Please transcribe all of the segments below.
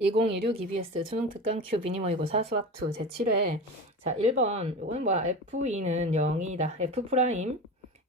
2016 EBS 수능 특강 큐 미니 모의고사 수학 2 제7회. 자, 1번. 이거는 뭐야? F2는 0이다. F 프라임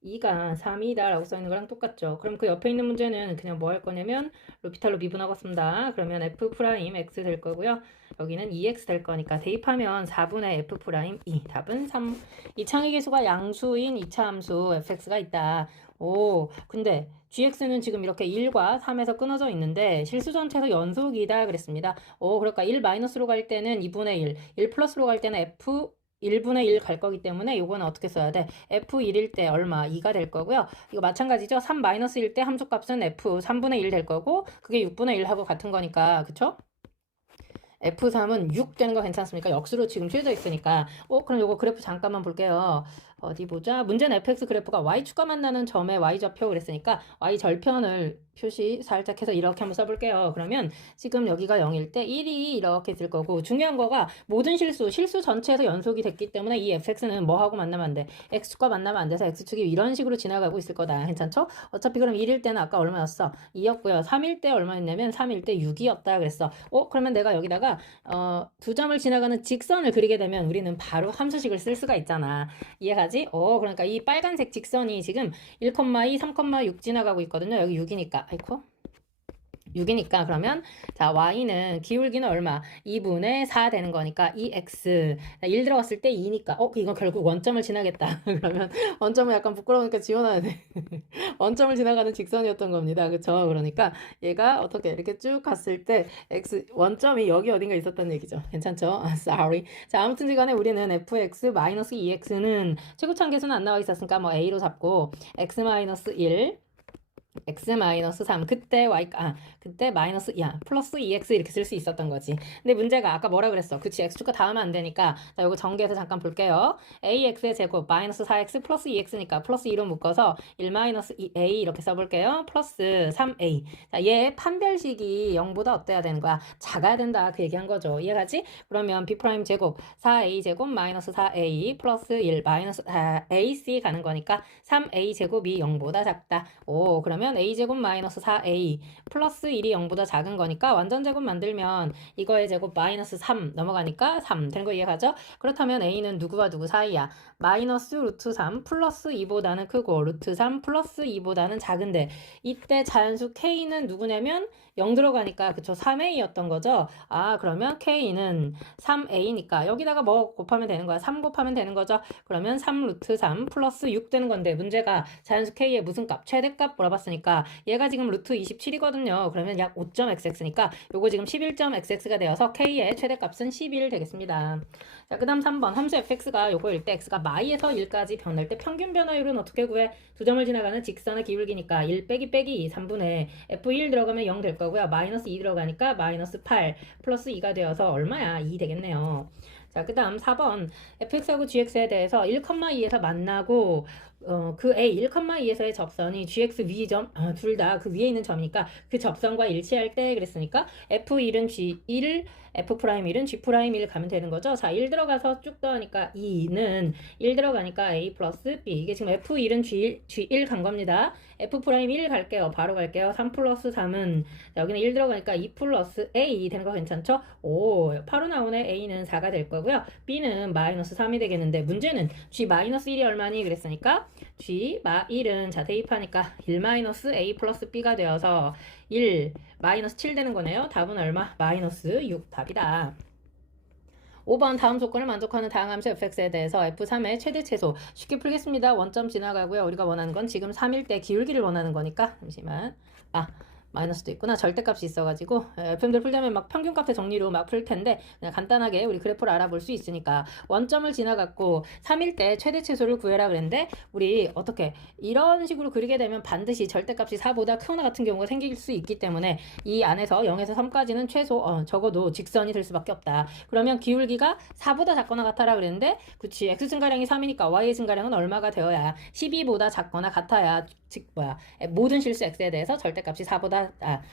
2가 3이다 라고 써있는 거랑 똑같죠. 그럼 그 옆에 있는 문제는 그냥 뭐 할 거냐면 로피탈로 미분하고 씁니다. 그러면 F 프라임 X 될 거고요. 여기는 2X 될 거니까 대입하면 4분의 F 프라임 2. 답은 3. 이창의 계수가 양수인 2차 함수 fx가 있다. 오, 근데 gx는 지금 이렇게 1과 3에서 끊어져 있는데 실수 전체에서 연속이다 그랬습니다. 오, 그러니까 1 마이너스로 갈 때는 2분의 1, 1 플러스로 갈 때는 f 1분의 1 갈 거기 때문에 요거는 어떻게 써야 돼? f1일 때 얼마? 2가 될 거고요. 이거 마찬가지죠. 3 마이너스일 때 함수값은 f 3분의 1 될 거고 그게 6분의 1하고 같은 거니까 그쵸? F3은 6 되는 거 괜찮습니까? 역수로 지금 취해져 있으니까. 그럼 요거 그래프 잠깐만 볼게요. 어디 보자. 문제는 fx 그래프가 y축과 만나는 점의 y좌표 그랬으니까 y절편을 표시 살짝 해서 이렇게 한번 써볼게요. 그러면 지금 여기가 0일 때 1이 이렇게 있을 거고 중요한 거가 모든 실수 전체에서 연속이 됐기 때문에 이 fx는 뭐하고 만나면 안 돼? x축과 만나면 안 돼서 x축이 이런 식으로 지나가고 있을 거다. 괜찮죠? 어차피 그럼 1일 때는 아까 얼마였어? 2였고요. 3일 때 얼마였냐면 3일 때 6이었다 그랬어. 그러면 내가 여기다가 두 점을 지나가는 직선을 그리게 되면 우리는 바로 함수식을 쓸 수가 있잖아. 이해가지? 그러니까 이 빨간색 직선이 지금 1,2, 3,6 지나가고 있거든요. 여기 6이니까. 아이코. 6이니까 그러면 자 y는 기울기는 얼마? 2분의 4 되는 거니까 2x 1 들어갔을 때 2니까 이건 결국 원점을 지나겠다. 그러면 원점은 약간 부끄러우니까 지워놔야 돼. 원점을 지나가는 직선이었던 겁니다. 그쵸? 그러니까 얘가 어떻게 이렇게 쭉 갔을 때 x 원점이 여기 어딘가 있었다는 얘기죠. 괜찮죠? sorry. 자, 아무튼 간에 우리는 fx-2x는 최고차항 계수는 안 나와 있었으니까 뭐 a로 잡고 x-1 x-3 그때 그때 마이너스 플러스 2x 이렇게 쓸 수 있었던 거지. 근데 문제가 아까 뭐라 그랬어? 그치, x축과 다음은 안 되니까 자, 요거 전개해서 잠깐 볼게요. ax의 제곱 마이너스 4x 플러스 2x니까 플러스 2로 묶어서 1 마이너스 2a 이렇게 써볼게요. 플러스 3a. 자, 얘 판별식이 0보다 어때야 되는 거야? 작아야 된다 그 얘기한 거죠. 이해가지? 그러면 b 프라임 제곱 4a 제곱 마이너스 4a 플러스 1 마이너스 ac 가는 거니까 3a 제곱이 0보다 작다. 그러면 a제곱 마이너스 4a 플러스 1이 0보다 작은 거니까 완전 제곱 만들면 이거의 제곱 마이너스 3 넘어가니까 3 되는 거 이해가죠? 그렇다면 a는 누구와 누구 사이야? 마이너스 루트 3 플러스 2보다는 크고 루트 3 플러스 2보다는 작은데 이때 자연수 k는 누구냐면 0 들어가니까 그쵸 3a였던 거죠? 그러면 k는 3a니까 여기다가 뭐 곱하면 되는 거야? 3 곱하면 되는 거죠? 그러면 3 루트 3 플러스 6 되는 건데 문제가 자연수 k의 무슨 값? 최대값 물어봤으니까 얘가 지금 루트 27이거든요. 그러면 약 5.xx니까 요거 지금 11.xx가 되어서 k의 최대값은 11 되겠습니다. 자, 그 다음 3번 함수 fx가 요거일 때 x가 마이에서 1까지 변할 때 평균 변화율은 어떻게 구해? 두 점을 지나가는 직선의 기울기니까 1 빼기 3분의 f1 들어가면 0 될 거고요. 마이너스 2 들어가니까 마이너스 8 플러스 2가 되어서 얼마야? 2 되겠네요. 자, 그 다음 4번 fx하고 gx에 대해서 1,2에서 만나고 그 a 1,2에서의 접선이 gx 위점 둘 다 그 위에 있는 점이니까 그 접선과 일치할 때 그랬으니까 f1은 g1 f'1은 g'1 가면 되는 거죠. 자, 1 들어가서 쭉 더하니까 2는 1 들어가니까 a 플러스 b 이게 지금 f1은 g1 간 겁니다. f'1 갈게요. 바로 갈게요. 3 플러스 3은 자, 여기는 1 들어가니까 2 플러스 a 되는 거 괜찮죠? 바로 나오네. a는 4가 될 거고요. b는 마이너스 3이 되겠는데 문제는 g-1이 얼마니 그랬으니까 g-1은 자 대입하니까 1-a 플러스 b가 되어서 1 마이너스 7 되는 거네요. 답은 얼마? 마이너스 6 답이다. 5번 다음 조건을 만족하는 다항 함수 fx에 대해서 f3의 최대 최소 쉽게 풀겠습니다. 원점 지나가고요. 우리가 원하는 건 지금 3일 때 기울기를 원하는 거니까 잠시만 마이너스도 있구나. 절대값이 있어가지고 FM들 풀려면 막 평균값의 정리로 막 풀 텐데 그냥 간단하게 우리 그래프를 알아볼 수 있으니까 원점을 지나갔고 3일 때 최대 최소를 구해라 그랬는데 우리 어떻게 이런 식으로 그리게 되면 반드시 절대값이 4보다 크거나 같은 경우가 생길 수 있기 때문에 이 안에서 0에서 3까지는 최소 적어도 직선이 될 수밖에 없다. 그러면 기울기가 4보다 작거나 같아라 그랬는데 그치 x 증가량이 3이니까 y의 증가량은 얼마가 되어야 12보다 작거나 같아야 모든 실수 x에 대해서 절대값이 4보다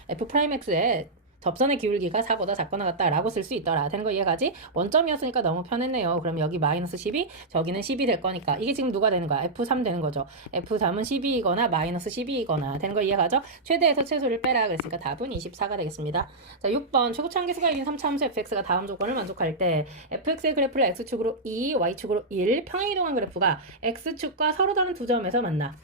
f'(x의 접선의 기울기가 4보다 작거나 같다라고 쓸 수 있더라. 되는 거 이해가지? 원점이었으니까 너무 편했네요. 그럼 여기 마이너스 12, 저기는 10이 될 거니까 이게 지금 누가 되는 거야? F3 되는 거죠. F3은 12이거나 마이너스 12이거나 되는 거 이해가죠? 최대에서 최소를 빼라 그랬으니까 답은 24가 되겠습니다. 자, 6번 최고치 한계수가 이긴 3차함수 fx가 다음 조건을 만족할 때 fx의 그래프를 x축으로 2, y축으로 1 평행이동한 그래프가 x축과 서로 다른 두 점에서 만나.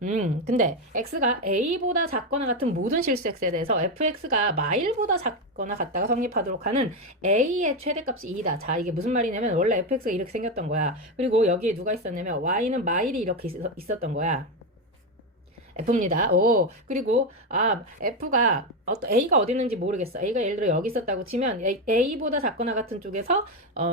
근데 x가 a보다 작거나 같은 모든 실수 x에 대해서 fx가 마일보다 작거나 같다가 성립하도록 하는 a의 최대값이 2다. 자, 이게 무슨 말이냐면 원래 fx가 이렇게 생겼던 거야. 그리고 여기에 누가 있었냐면 y는 마일이 이렇게 있었던 거야. F입니다. 오, 그리고 F가 A가 어디 있는지 모르겠어. A가 예를 들어 여기 있었다고 치면 A보다 작거나 같은 쪽에서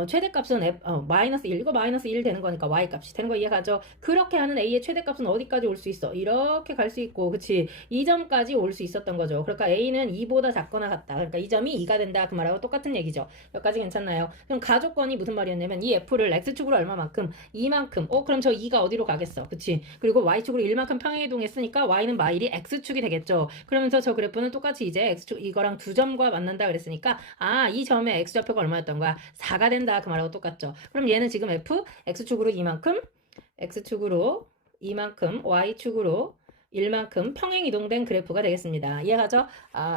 최대값은 마이너스 1, 이거 마이너스 1 되는 거니까 Y값이 되는 거 이해가죠? 그렇게 하는 A의 최대값은 어디까지 올 수 있어? 이렇게 갈 수 있고, 그치? 이 점까지 올 수 있었던 거죠. 그러니까 A는 2보다 작거나 같다. 그러니까 이 점이 2가 된다. 그 말하고 똑같은 얘기죠. 여기까지 괜찮나요? 그럼 가조건이 무슨 말이었냐면 이 F를 X축으로 얼마만큼? 2만큼. 그럼 저 2가 어디로 가겠어? 그치? 그리고 Y축으로 1만큼 평행이동했으니까 Y는 마일이 X축이 되겠죠. 그러면서 저 그래프는 똑같이 이제 X축 이거랑 두 점과 만난다 그랬으니까 이 점의 X좌표가 얼마였던 거야? 4가 된다. 그 말하고 똑같죠. 그럼 얘는 지금 F X축으로 2만큼 X축으로 2만큼 Y축으로 1만큼 평행 이동된 그래프가 되겠습니다. 이해가죠?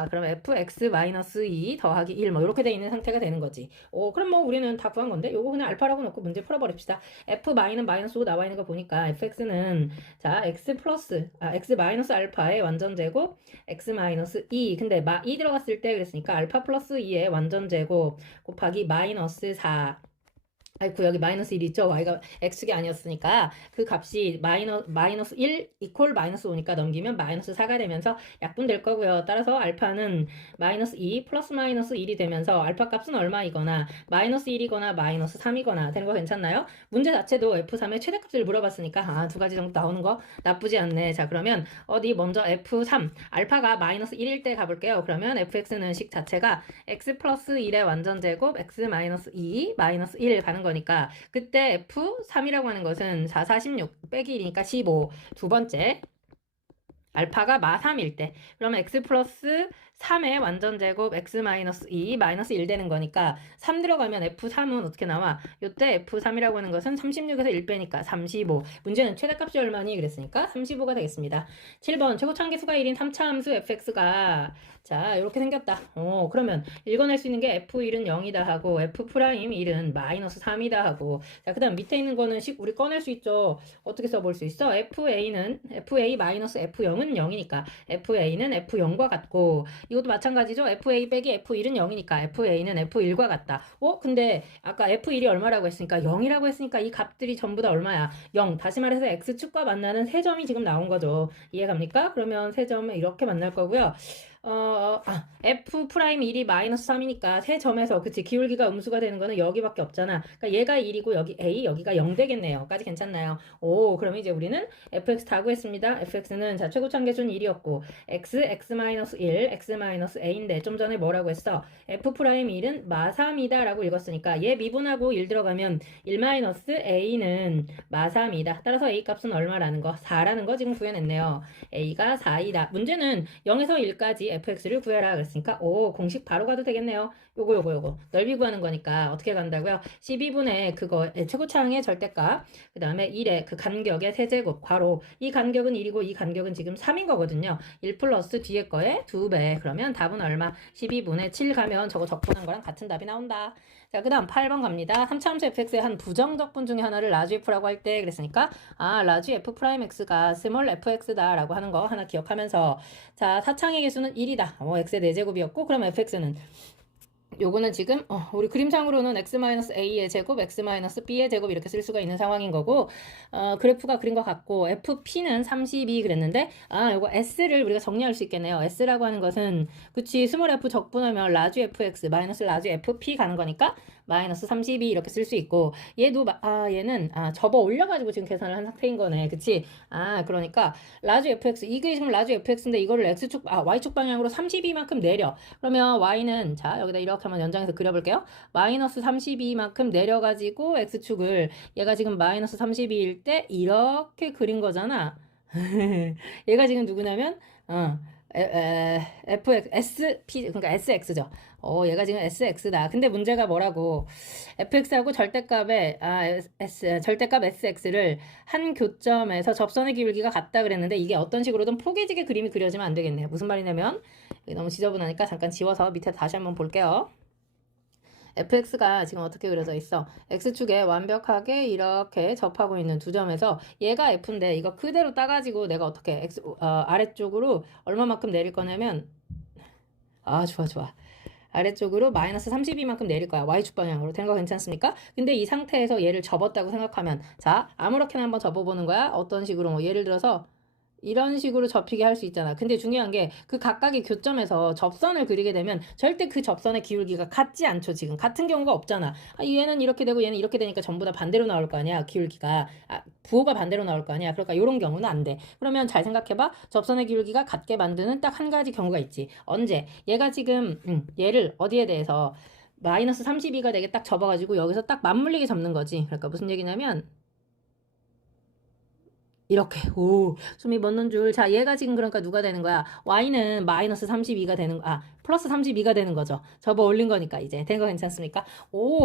그럼 fx-2 더하기 1 뭐 이렇게 돼 있는 상태가 되는 거지. 그럼 뭐 우리는 다 구한 건데 요거 그냥 알파라고 놓고 문제 풀어버립시다. f-는 마이너스 5 나와 있는 거 보니까 fx는 자 x 플러스 x 마이너스 알파의 완전 제곱 x 마이너스 2 근데 2 들어갔을 때 그랬으니까 알파 플러스 2의 완전 제곱 곱하기 마이너스 4 아이고 여기 마이너스 1 있죠? y가 x축이 아니었으니까 그 값이 마이너스 1 이퀄 마이너스 5니까 넘기면 마이너스 4가 되면서 약분될 거고요. 따라서 알파는 마이너스 2 플러스 마이너스 1이 되면서 알파 값은 얼마이거나 마이너스 1이거나 마이너스 3이거나 되는 거 괜찮나요? 문제 자체도 F3의 최대값을 물어봤으니까 두 가지 정도 나오는 거 나쁘지 않네. 자 그러면 어디 먼저 F3 알파가 마이너스 1일 때 가볼게요. 그러면 fx는 식 자체가 x 플러스 1의 완전 제곱 x 마이너스 2 마이너스 1 가는 거니까 그때 F3이라고 하는 것은 4, 46 빼기 1이니까 15 두 번째 알파가 마3일 때 그러면 x 플러스 3의 완전 제곱 x 마이너스 2 마이너스 1 되는 거니까 3 들어가면 F3은 어떻게 나와? 이때 F3이라고 하는 것은 36에서 1 빼니까 35 문제는 최대값이 얼마니? 그랬으니까 35가 되겠습니다. 7번 최고차함계수가 1인 3차 함수 fx가 자 이렇게 생겼다. 그러면 읽어낼 수 있는 게 f1은 0이다 하고 f'1은 마이너스 3이다 하고 자 그 다음 밑에 있는 거는 우리 꺼낼 수 있죠. 어떻게 써볼 수 있어? fa 마이너스 f0은 0이니까 fa는 f0과 같고 이것도 마찬가지죠. fa 빼기 f1은 0이니까 fa는 f1과 같다. 근데 아까 f1이 얼마라고 했으니까 0이라고 했으니까 이 값들이 전부 다 얼마야? 0. 다시 말해서 x축과 만나는 세 점이 지금 나온 거죠. 이해갑니까? 그러면 세 점은 이렇게 만날 거고요. f'1이 마이너스 3이니까 세 점에서 그치 기울기가 음수가 되는 거는 여기밖에 없잖아. 그러니까 얘가 1이고 여기 a 여기가 0 되겠네요. 까지 괜찮나요? 그러면 이제 우리는 fx 다 구했습니다. fx는 자 최고차함계수는 1이었고 x-1 x-a인데 좀 전에 뭐라고 했어? f'1은 마3이다 라고 읽었으니까 얘 미분하고 1 들어가면 1-a는 마3이다. 따라서 a 값은 얼마라는 거? 4라는 거 지금 구해냈네요. a가 4이다. 문제는 0에서 1까지 fx를 구해라 그랬으니까 공식 바로 가도 되겠네요. 요거 넓이 구하는 거니까 어떻게 간다고요? 12분의 그거 최고차항의 절대값 그 다음에 1의 그 간격의 세제곱 괄호 이 간격은 1이고 이 간격은 지금 3인 거거든요. 1 플러스 뒤에 거에 2배 그러면 답은 얼마? 12분의 7 가면 저거 적분한 거랑 같은 답이 나온다. 자, 그 다음 8번 갑니다. 3차함수 fx의 한 부정적분 중에 하나를 라지 f라고 할 때 그랬으니까 라지 f 프라임 x가 스몰 fx다 라고 하는 거 하나 기억하면서 자, 사창의 개수는 1이다. x의 4제곱이었고 그럼 fx는 요거는 지금 우리 그림상으로는 x-a의 제곱, x-b의 제곱 이렇게 쓸 수가 있는 상황인 거고 그래프가 그린 것 같고 fp는 32 그랬는데 요거 s를 우리가 정리할 수 있겠네요. s라고 하는 것은 그치 스몰 f 적분하면 라지 fx 마이너스 라지 fp 가는 거니까 마이너스 32 이렇게 쓸 수 있고 얘도 얘는 접어 올려가지고 지금 계산을 한 상태인 거네. 그치? 그러니까 라지 fx 이게 지금 라지 fx인데 이거를 x축 y축 방향으로 32만큼 내려. 그러면 y는 자 여기다 이렇게 한번 연장해서 그려볼게요. 마이너스 32만큼 내려가지고 x축을 얘가 지금 마이너스 32일 때 이렇게 그린 거잖아. 얘가 지금 누구냐면 fx, sp, 그러니까 sx죠. 얘가 지금 sx다. 근데 문제가 뭐라고? fx하고 절대값 sx를 한 교점에서 접선의 기울기가 같다 그랬는데 이게 어떤 식으로든 포개지게 그림이 그려지면 안 되겠네요. 무슨 말이냐면, 이게 너무 지저분하니까 잠깐 지워서 밑에 다시 한번 볼게요. fx가 지금 어떻게 그려져 있어? x축에 완벽하게 이렇게 접하고 있는 두 점에서 얘가 f인데 이거 그대로 따가지고 내가 어떻게 아래쪽으로 얼마만큼 내릴 거냐면 좋아. 아래쪽으로 마이너스 32만큼 내릴 거야. y축 방향으로. 된 거 괜찮습니까? 근데 이 상태에서 얘를 접었다고 생각하면 자, 아무렇게나 한번 접어보는 거야. 어떤 식으로 뭐 예를 들어서 이런 식으로 접히게 할 수 있잖아. 근데 중요한 게 그 각각의 교점에서 접선을 그리게 되면 절대 그 접선의 기울기가 같지 않죠. 지금 같은 경우가 없잖아. 얘는 이렇게 되고 얘는 이렇게 되니까 전부 다 반대로 나올 거 아니야. 기울기가 부호가 반대로 나올 거 아니야. 그러니까 이런 경우는 안 돼. 그러면 잘 생각해봐. 접선의 기울기가 같게 만드는 딱 한 가지 경우가 있지. 언제? 얘가 지금 얘를 어디에 대해서 마이너스 32가 되게 딱 접어가지고 여기서 딱 맞물리게 접는 거지. 그러니까 무슨 얘기냐면 이렇게 숨이 멎는 줄. 자, 얘가 지금 그러니까 누가 되는 거야? y는 마이너스 32가 되는 플러스 32가 되는 거죠. 접어 올린 거니까 이제 된 거 괜찮습니까?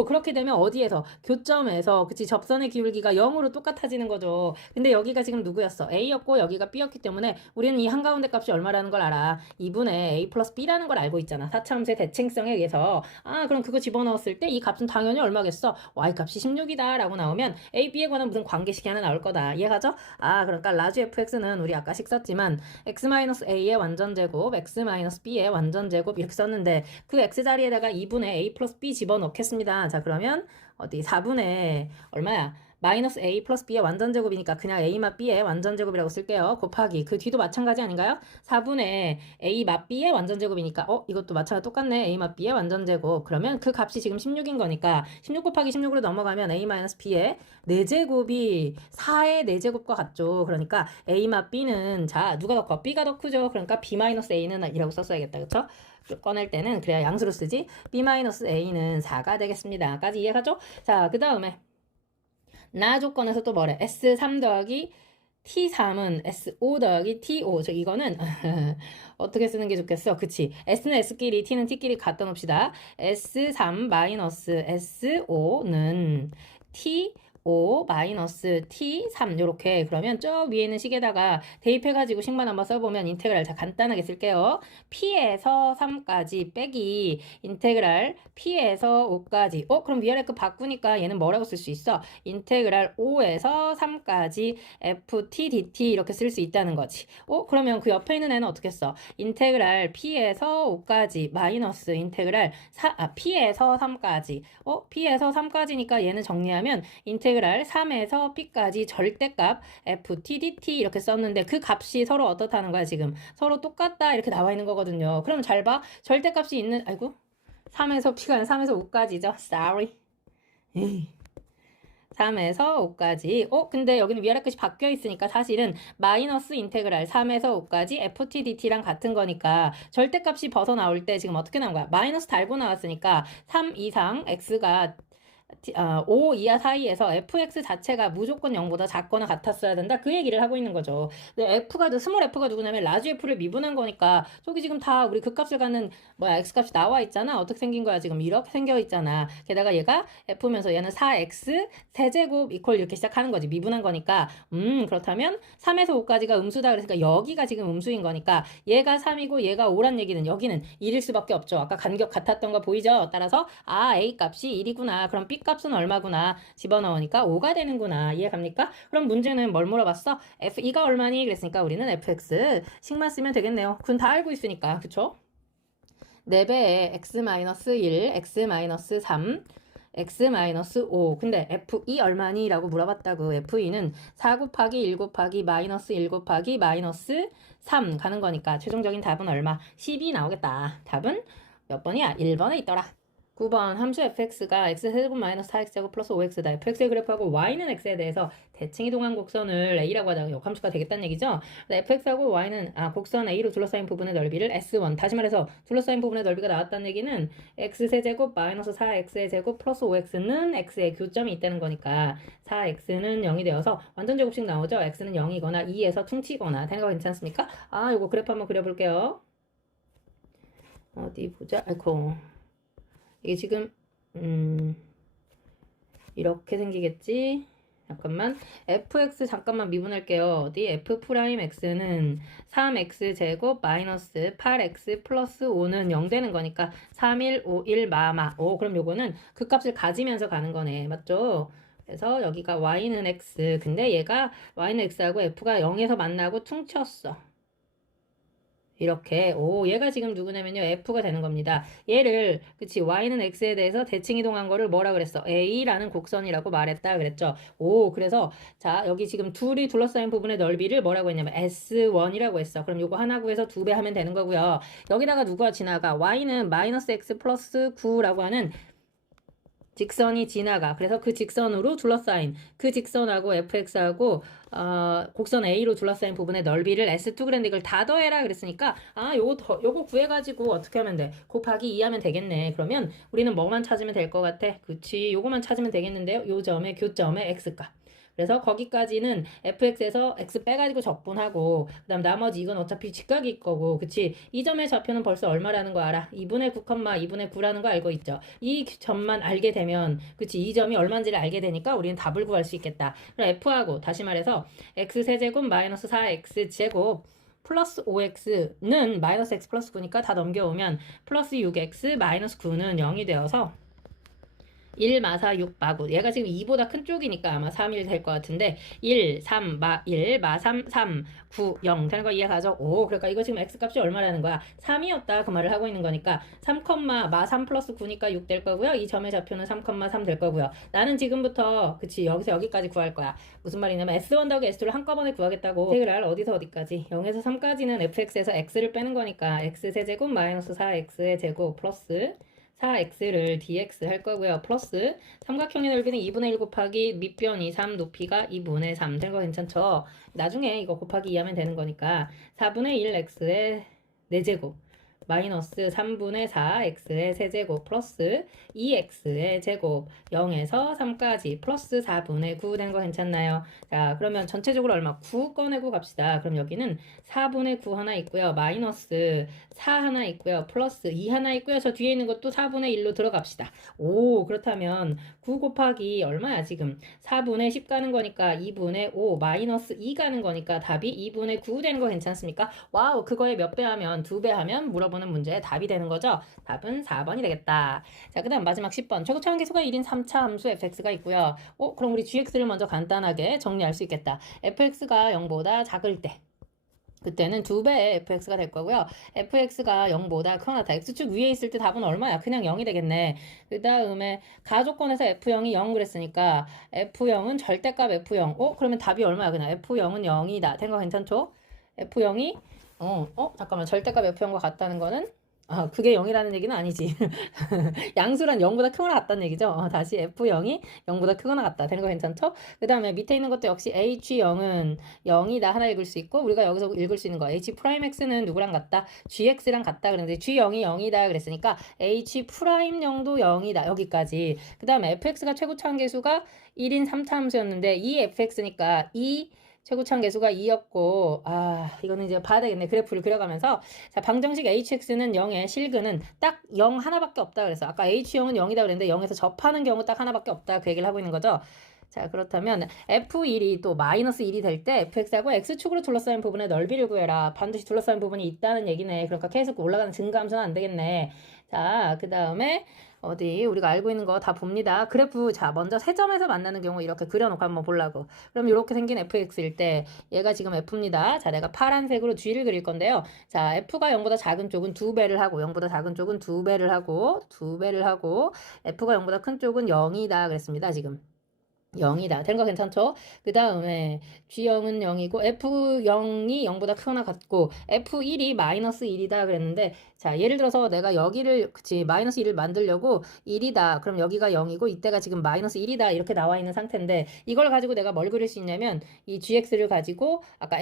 그렇게 되면 어디에서? 교점에서 그치 접선의 기울기가 0으로 똑같아지는 거죠. 근데 여기가 지금 누구였어? a였고 여기가 b였기 때문에 우리는 이 한가운데 값이 얼마라는 걸 알아. 2분의 a 플러스 b라는 걸 알고 있잖아. 사차함수의 대칭성에 의해서. 그럼 그거 집어넣었을 때 이 값은 당연히 얼마겠어? y 값이 16이다 라고 나오면 a, b에 관한 무슨 관계식이 하나 나올 거다. 이해가죠? 그러니까 라지 fx는 우리 아까 식었지만 x-a의 완전제곱, x-b의 완전제곱 이렇게 썼는데 그 x 자리에다가 2분의 a 플러스 b 집어넣겠습니다. 자, 그러면 어디 4분의 얼마야? 마이너스 a 플러스 b의 완전제곱이니까 그냥 a 맛 b의 완전제곱이라고 쓸게요. 곱하기 그 뒤도 마찬가지 아닌가요? 4분의 a 맛 b의 완전제곱이니까 이것도 마찬가지 똑같네. a 맛 b의 완전제곱. 그러면 그 값이 지금 16인 거니까 16 곱하기 16으로 넘어가면 a 마이너스 b의 4제곱이 4의 4제곱과 같죠. 그러니까 a 맛 b는 자 누가 더 커? b가 더 크죠. 그러니까 b 마이너스 a는 이라고 썼어야겠다. 그쵸? 꺼낼 때는 그래야 양수로 쓰지. b 마이너스 a는 4가 되겠습니다. 까지 이해가죠? 자, 그 다음에 나 조건에서 또 뭐래? S3 더하기 T3은 S5 더하기 T5. 이거는 어떻게 쓰는 게 좋겠어? 그치? S는 S끼리, T는 T끼리 갖다 놓읍시다. S3 마이너스 S5는 T5 마이너스 T3 요렇게. 그러면 저 위에 있는 식에다가 대입해가지고 식만 한번 써보면 인테그랄 자 간단하게 쓸게요. P에서 3까지 빼기 인테그랄 P에서 5까지. 그럼 위아래 거 바꾸니까 얘는 뭐라고 쓸 수 있어? 인테그랄 5에서 3까지 ft dt 이렇게 쓸 수 있다는 거지. 그러면 그 옆에 있는 애는 어떻게 써? 인테그랄 P에서 5까지 마이너스 인테그랄 P에서 3까지. P에서 3까지니까 얘는 정리하면 인테그랄 3에서 P까지 절대값 ft dt 이렇게 썼는데 그 값이 서로 어떻다는 거야 지금? 서로 똑같다 이렇게 나와 있는 거거든요. 그럼 잘 봐. 절대값이 있는 3에서 P가 아니라 3에서 5까지죠. Sorry. 3에서 5까지. 근데 여기는 위아래 끝이 바뀌어 있으니까 사실은 마이너스 인테그랄 3에서 5까지 ftdt랑 같은 거니까 절대값이 벗어나올 때 지금 어떻게 나온 거야? 마이너스 달고 나왔으니까 3 이상 x가 5 이하 사이에서 fx 자체가 무조건 0보다 작거나 같았어야 된다. 그 얘기를 하고 있는 거죠. 근데 스몰 f가 누구냐면 라지 f를 미분한 거니까 저기 지금 다 우리 극값을 갖는 x값이 나와 있잖아. 어떻게 생긴 거야? 지금 이렇게 생겨 있잖아. 게다가 얘가 f면서 얘는 4x 세제곱 이퀄 이렇게 시작하는 거지. 미분한 거니까 그렇다면 3에서 5까지가 음수다. 그러니까 여기가 지금 음수인 거니까 얘가 3이고 얘가 5란 얘기는 여기는 1일 수밖에 없죠. 아까 간격 같았던 거 보이죠? 따라서 a 값이 1이구나. 그럼 b 값은 얼마구나 집어넣으니까 5가 되는구나. 이해갑니까? 그럼 문제는 뭘 물어봤어? f2가 얼마니? 그랬으니까 우리는 fx 식만 쓰면 되겠네요. 그건 다 알고 있으니까. 그쵸? 4배에 x-1, x-3 x-5 근데 f2 얼마니? 라고 물어봤다고. f2는 4 곱하기 1 곱하기 마이너스 1 곱하기 마이너스 3 가는 거니까 최종적인 답은 얼마? 10이 나오겠다. 답은 몇 번이야? 1번에 있더라. 9번 함수 fx가 x세제곱 마이너스 4x제곱 플러스 5x다. fx의 그래프하고 y는 x에 대해서 대칭 이동한 곡선을 a라고 하다가 역함수가 되겠다는 얘기죠. fx하고 y는 곡선 a로 둘러싸인 부분의 넓이를 s1. 다시 말해서 둘러싸인 부분의 넓이가 나왔다는 얘기는 x세제곱 마이너스 4x의 제곱 플러스 5x는 x의 교점이 있다는 거니까 4x는 0이 되어서 완전 제곱식 나오죠. x는 0이거나 2에서 퉁치거나 되는 거 괜찮습니까? 요거 그래프 한번 그려볼게요. 어디 보자. 아이고. 이게 지금 이렇게 생기겠지. 잠깐만 fx 잠깐만 미분할게요. 어디 f'x는 3x제곱 마이너스 8x 플러스 5는 0 되는 거니까 3, 1, 5, 1 마마 5. 그럼 요거는 그 값을 가지면서 가는 거네. 맞죠? 그래서 여기가 y는 x. 근데 얘가 y는 x하고 f가 0에서 만나고 퉁쳤어. 이렇게 얘가 지금 누구냐면요 f가 되는 겁니다. 얘를 그치 y는 x에 대해서 대칭 이동한 거를 뭐라 그랬어? a라는 곡선이라고 말했다 그랬죠. 그래서 자 여기 지금 둘이 둘러싸인 부분의 넓이를 뭐라고 했냐면 s1이라고 했어. 그럼 요거 하나 구해서 2배 하면 되는 거고요. 여기다가 누가 지나가? y는 마이너스 x 플러스 9라고 하는 직선이 지나가. 그래서 그 직선으로 둘러싸인 그 직선하고 fx하고 곡선 A로 둘러싸인 부분의 넓이를 S2 그랬는데 이걸 다 더해라 그랬으니까 요거 구해가지고 어떻게 하면 돼? 곱하기 2 하면 되겠네. 그러면 우리는 뭐만 찾으면 될 것 같아? 그치 요거만 찾으면 되겠는데요. 요 점의 교점의 x값. 그래서 거기까지는 fx에서 x 빼가지고 적분하고 그 다음 나머지 이건 어차피 직각일 거고 그치 이 점의 좌표는 벌써 얼마라는 거 알아? 2분의 9, 2분의 9라는 거 알고 있죠. 이 점만 알게 되면 그치 이 점이 얼마인지를 알게 되니까 우리는 답을 구할 수 있겠다. 그럼 f하고 다시 말해서 x세제곱 마이너스 4x제곱 플러스 5x는 마이너스 x 플러스 9니까 다 넘겨오면 플러스 6x 마이너스 9는 0이 되어서 1, 마, 4, 6, 마, 9. 얘가 지금 2보다 큰 쪽이니까 아마 3일 될 것 같은데 1, 3, 마, 1, 마, 3, 3, 9, 0 되는 거 이해가죠? 그러니까 이거 지금 x값이 얼마라는 거야? 3이었다 그 말을 하고 있는 거니까 3, 마, 3 플러스 9니까 6 될 거고요. 이 점의 좌표는 3, 3 될 거고요. 나는 지금부터 그치 여기서 여기까지 구할 거야. 무슨 말이냐면 S1 더하기 S2를 한꺼번에 구하겠다고. 인테그랄 어디서 어디까지? 0에서 3까지는 fx에서 x를 빼는 거니까 x세제곱 마이너스 4x의 제곱 플러스 4x를 dx 할 거고요. 플러스 삼각형의 넓이는 2분의 1 곱하기 밑변이 3 높이가 2분의 3 된 거 괜찮죠? 나중에 이거 곱하기 2 하면 되는 거니까 4분의 1x의 4제곱 마이너스 3분의 4x의 세제곱 플러스 2x의 제곱 0에서 3까지 플러스 4분의 9 된 거 괜찮나요? 자 그러면 전체적으로 얼마? 9 꺼내고 갑시다. 그럼 여기는 4분의 9 하나 있고요. 마이너스 4 하나 있고요. 플러스 2 하나 있고요. 저 뒤에 있는 것도 4분의 1로 들어갑시다. 그렇다면 9 곱하기 얼마야 지금? 4분의 10 가는 거니까 2분의 5 마이너스 2 가는 거니까 답이 2분의 9 되는 거 괜찮습니까? 와우 그거에 몇 배 하면 2배 하면 물어보는 문제의 답이 되는 거죠. 답은 4번이 되겠다. 자 그 다음 마지막 10번 최고차원 계수가 1인 3차 함수 fx가 있고요. 그럼 우리 gx를 먼저 간단하게 정리할 수 있겠다. fx가 0보다 작을 때 그때는 2배의 fx가 될 거고요. fx가 0보다 크거나 같다. x축 위에 있을 때 답은 얼마야? 그냥 0이 되겠네. 그 다음에 가조건에서 f0이 0 그랬으니까 f0은 절대값 f0. 그러면 답이 얼마야? 그냥 f0은 0이다. 된 거 괜찮죠? f0이 잠깐만 절대값 f0과 같다는 거는 그게 0이라는 얘기는 아니지. 양수란 0보다 크거나 같다는 얘기죠. 다시 F0이 0보다 크거나 같다. 되는 거 괜찮죠? 그 다음에 밑에 있는 것도 역시 H0은 0이다. 하나 읽을 수 있고 우리가 여기서 읽을 수 있는 거 H'X는 누구랑 같다? GX랑 같다. 그랬는데 G0이 0이다. 그랬으니까 H'0도 0이다. 여기까지. 그 다음에 fx가 최고차원 계수가 1인 3차 함수였는데 이 fx니까 이 최고차원 계수가 2였고 이거는 이제 봐야 되겠네. 그래프를 그려가면서 자 방정식 hx는 0의 실근은 딱 0 하나밖에 없다 그래서 아까 h0은 0이다 그랬는데 0에서 접하는 경우 딱 하나밖에 없다 그 얘기를 하고 있는 거죠. 자 그렇다면 f1이 또 마이너스 1이 될 때 fx하고 x축으로 둘러싸인 부분의 넓이를 구해라. 반드시 둘러싸인 부분이 있다는 얘기네. 그러니까 계속 올라가는 증가함수는 안 되겠네. 자 그 다음에 어디 우리가 알고 있는 거 다 봅니다. 그래프 자 먼저 세 점에서 만나는 경우 이렇게 그려놓고 한번 보려고. 그럼 이렇게 생긴 fx일 때 얘가 지금 f입니다. 자 내가 파란색으로 G를 그릴 건데요. 자 f가 0보다 작은 쪽은 2배를 하고 0보다 작은 쪽은 2배를 하고 2배를 하고 f가 0보다 큰 쪽은 0이다 그랬습니다. 지금 0이다. 된 거 괜찮죠? 그 다음에 G0은 0이고 F0이 0보다 크거나 같고 F1이 마이너스 1이다 그랬는데 자 예를 들어서 내가 여기를 그치 마이너스 1을 만들려고 1이다. 그럼 여기가 0이고 이때가 지금 마이너스 1이다 이렇게 나와 있는 상태인데 이걸 가지고 내가 뭘 그릴 수 있냐면 이 GX를 가지고 아까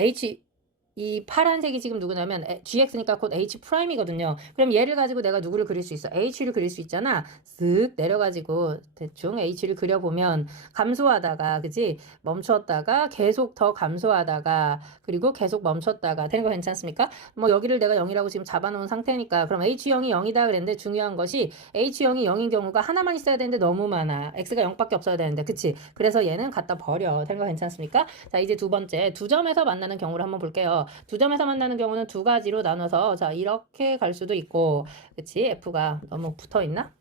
이 파란색이 지금 누구냐면 GX니까 곧 H'이거든요. 그럼 얘를 가지고 내가 누구를 그릴 수 있어? H를 그릴 수 있잖아. 쓱 내려가지고 대충 H를 그려보면 감소하다가 그치? 멈췄다가 계속 더 감소하다가 그리고 계속 멈췄다가 되는 거 괜찮습니까? 뭐 여기를 내가 0이라고 지금 잡아놓은 상태니까 그럼 H0이 0이다 그랬는데 중요한 것이 H0이 0인 경우가 하나만 있어야 되는데 너무 많아. X가 0밖에 없어야 되는데 그치? 그래서 얘는 갖다 버려. 되는 거 괜찮습니까? 자 이제 두 번째 두 점에서 만나는 경우를 한번 볼게요. 두 점에서 만나는 경우는 두 가지로 나눠서 자 이렇게 갈 수도 있고 그치 F가 너무 붙어있나?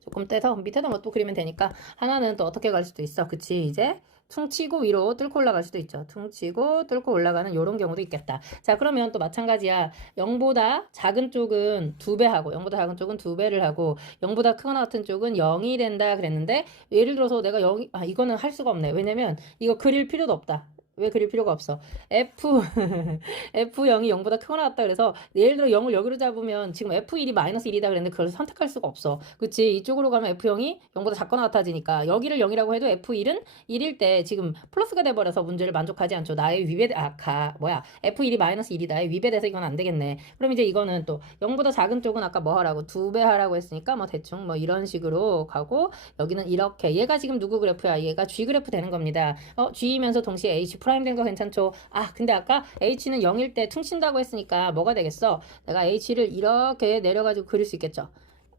조금 떼서 밑에다 뭐 또 그리면 되니까 하나는 또 어떻게 갈 수도 있어 그치 이제 퉁치고 위로 뚫고 올라갈 수도 있죠 퉁치고 뚫고 올라가는 이런 경우도 있겠다 자 그러면 또 마찬가지야 0보다 작은 쪽은 2배 하고 0보다 작은 쪽은 2배를 하고 0보다 크거나 같은 쪽은 0이 된다 그랬는데 예를 들어서 내가 0이 이거는 할 수가 없네 왜냐면 이거 그릴 필요도 없다 왜 그릴 필요가 없어? F0이 0보다 크거나 같다 그래서 예를 들어 0을 여기로 잡으면 지금 F1이 마이너스 1이다 그랬는데 그걸 선택할 수가 없어. 그치? 이쪽으로 가면 F0이 0보다 작거나 같아지니까 여기를 0이라고 해도 F1은 1일 때 지금 플러스가 돼버려서 문제를 만족하지 않죠. 나의 위배 F1이 마이너스 1이다에 위배돼서 이건 안 되겠네. 그럼 이제 이거는 또 0보다 작은 쪽은 아까 뭐 하라고 2배 하라고 했으니까 뭐 대충 뭐 이런 식으로 가고 여기는 이렇게 얘가 지금 누구 그래프야? 얘가 G 그래프 되는 겁니다. G이면서 동시에 H 프라임 된 거 괜찮죠? 근데 아까 H는 0일 때 퉁친다고 했으니까 뭐가 되겠어? 내가 H를 이렇게 내려가지고 그릴 수 있겠죠?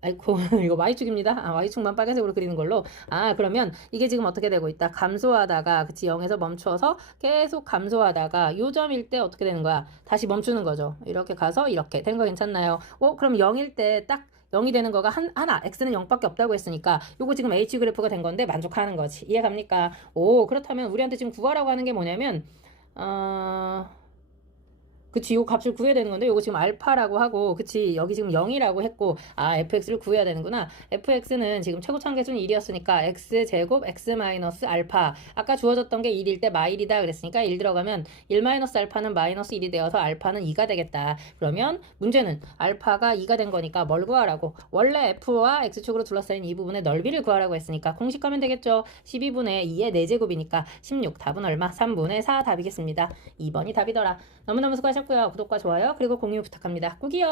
아이고 이거 Y축입니다. Y축만 빨간색으로 그리는 걸로. 그러면 이게 지금 어떻게 되고 있다? 감소하다가 그치 0에서 멈춰서 계속 감소하다가 요점일 때 어떻게 되는 거야? 다시 멈추는 거죠. 이렇게 가서 이렇게 되는 거 괜찮나요? 그럼 0일 때 딱 0이 되는 거가 하나 x는 0밖에 없다고 했으니까 요거 지금 h 그래프가 된 건데 만족하는 거지 이해갑니까? 그렇다면 우리한테 지금 구하라고 하는 게 뭐냐면 그치, 요 값을 구해야 되는 건데, 요거 지금 알파라고 하고, 그치, 여기 지금 0이라고 했고, fx를 구해야 되는구나. fx는 지금 최고 참계수는 1이었으니까, x제곱 x 마이너스 알파. 아까 주어졌던 게 1일 때 마일이다 그랬으니까, 1 들어가면 1 마이너스 알파는 마이너스 1이 되어서 알파는 2가 되겠다. 그러면 문제는 알파가 2가 된 거니까 뭘 구하라고? 원래 f와 x축으로 둘러싸인 이 부분의 넓이를 구하라고 했으니까, 공식 가면 되겠죠? 12분의 2의 4제곱이니까, 16, 답은 얼마? 3분의 4 답이겠습니다. 2번이 답이더라. 너무너무 수고하셨고요. 구독과 좋아요 그리고 공유 부탁합니다. 꾹이요.